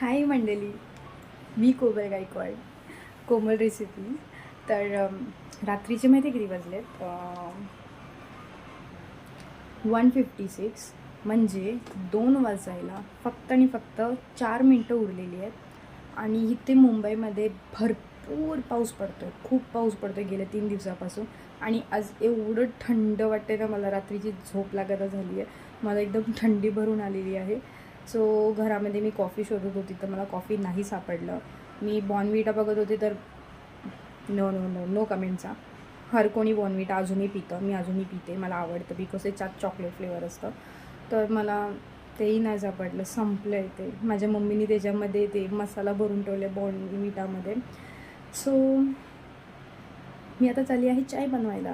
हाय मंडळी, मी कोमल गायकवाड, कोमल रेसिपी. तर रात्रीचे माहिती किती वाजलेत? 1:56. म्हणजे 2 वाजायला फक्त आणि फक्त 4 मिनटं उरलेली आहेत. आणि इथे मुंबईमध्ये भरपूर पाऊस पडतो आहे, खूप पाऊस पडतो आहे गेल्या 3 दिवसापासून. आणि आज एवढं थंड वाटते ना, मला रात्रीची झोप लागत झाली आहे. मला एकदम थंडी भरून आलेली आहे. सो घरामध्ये मी कॉफी शोधत होती, तर मला कॉफी नाही सापडलं. मी बॉर्नव्हिटा बघत होते, तर नो नो नो नो कमेंटचा. हर कोणी बॉर्नव्हिटा अजूनही पितं, मी अजूनही पिते, मला आवडतं बिकॉज त्याच्यात चॉकलेट फ्लेवर असतं. तर मला तेही नाही सापडलं, संपलं आहे ते. माझ्या मम्मीने त्याच्यामध्ये ते मसाला भरून ठेवले बॉर्नव्हिटामध्ये. सो मी आता चालली आहे चाय बनवायला.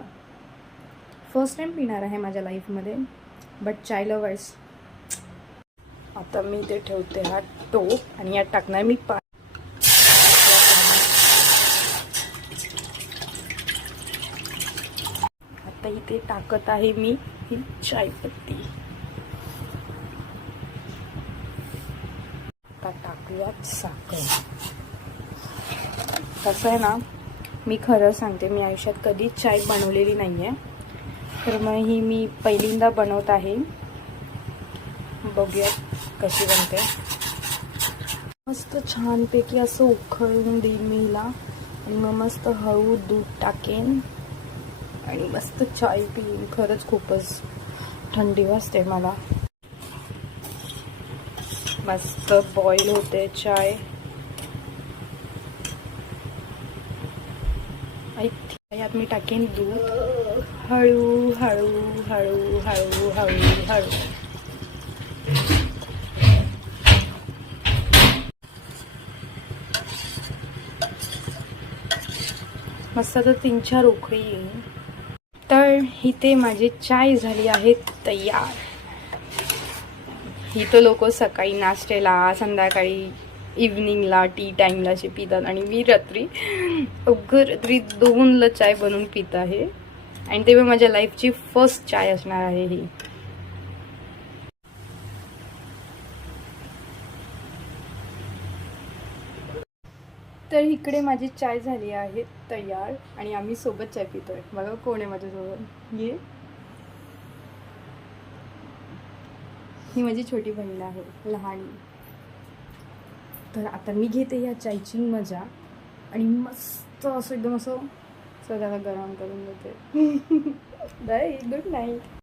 फर्स्ट टाईम पिणार आहे माझ्या लाईफमध्ये, बट चाय लवर्स. आता मी ते ठेवते हा टोप आणि यात टाकणार मी आता इथे टाकत आहे मी ही चायपत्ती. आता टाकूयात साखर. कसं आहे ना, मी खरं सांगते, मी आयुष्यात कधीच चाय बनवलेली नाही आहे. तर मग ही मी पहिल्यांदा बनवत आहे. बघूयात कशी बनते. मस्त छानपैकी असं उकळून देईन मी हिला आणि मग मस्त हळू दूध टाकेन आणि मस्त चाय पिईन. खरंच खूपच थंडी वाजते मला. मस्त बॉईल होते चाय. यात मी टाकेन दूध. हळू हळू हळू हळू हळू हळू. मस्त तर 3-4 उकळी येईल. तर इथे माझी चाय झाली आहे तयार. इथं लोक सकाळी नाश्त्याला, संध्याकाळी, इव्हनिंगला, टी टाईमला असे पितात आणि मी रात्री 2ला चाय बनवून पित आहे. आणि तेव्हा माझ्या लाईफची फर्स्ट चाय असणार आहे ही. तर इकडे माझी चाय झाली आहे तयार आणि आम्ही सोबत चाय पितोय. बघा कोण आहे माझ्यासोबत. ये, ही माझी छोटी बहीण आहे, लहान. तर आता मी घेते या चायची मजा आणि मस्त असं एकदम असं स्वतःला गरम करून देते. Bye, good night.